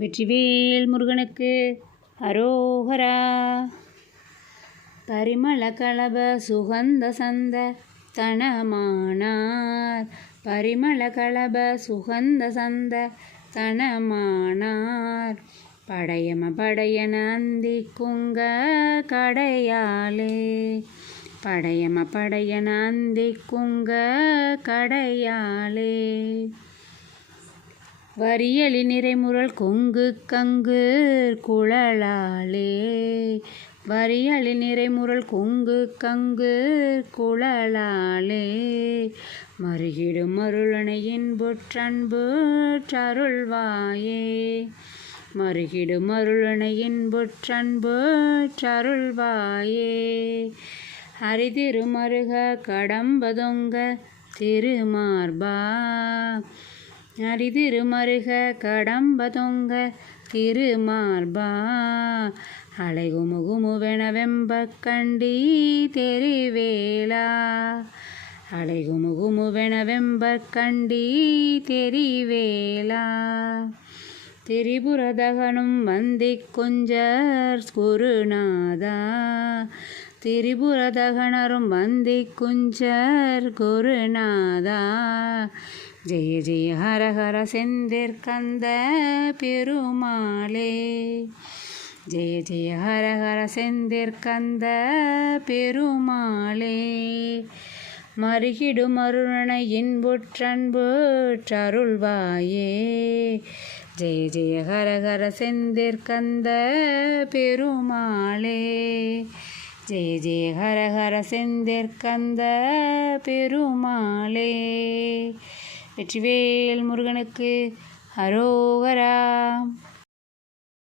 வெற்றிவேல் முருகனுக்கு அரோகரா. பரிமள களப சுகந்த சந்த தனமானார். பரிமள களப சுகந்த சந்த தனமானார். படையம படையன அந்தி குங்க கடையாளே. படையம படையன அந்தி குங்க கடையாளே. வரியலி நிறைமுரல் கொங்கு கங்கு குழலாளே. வரியலி நிறைமுரல் கொங்கு கங்கு குழலாளே. மருகிடும் அருளணையின் பொற்றன்பு சருள்வாயே. மருகிடும் அருளணையின் பொற்றன்பு சருள்வாயே. ஹரிதிருமருக கடம்பதொங்க திருமார்பா. ஹரிதிருமருக கடம்பதொங்க திருமார்பா. அலைகுமுகுமுவென வெம்பக் கண்டி தெரிவேலா. அலைகுமுகுமுவென வெம்பக் கண்டி தெரிவேலா. திரிபுரதகனும் வந்திக் கொஞ்சர் குருநாதா. திரிபுரதகனரும் வந்திக் குஞ்சர் குருநாதா. ஜெய ஜெய ஹர ஹர செந்திற்கந்த பெருமாளே. ஜெய ஜெய ஹர ஹர செந்திற்கந்த பெருமாளே. மருகிடும் அருளணையின் பொற்றன்பு சருள்வாயே. ஜெய ஜெய ஹர ஹர செந்திற்கந்த பெருமாளே. ஜெய ஜெய ஹர ஹர செந்திற்கந்த பெருமாளே. வெற்றிவேல் முருகனுக்கு அரோகரா.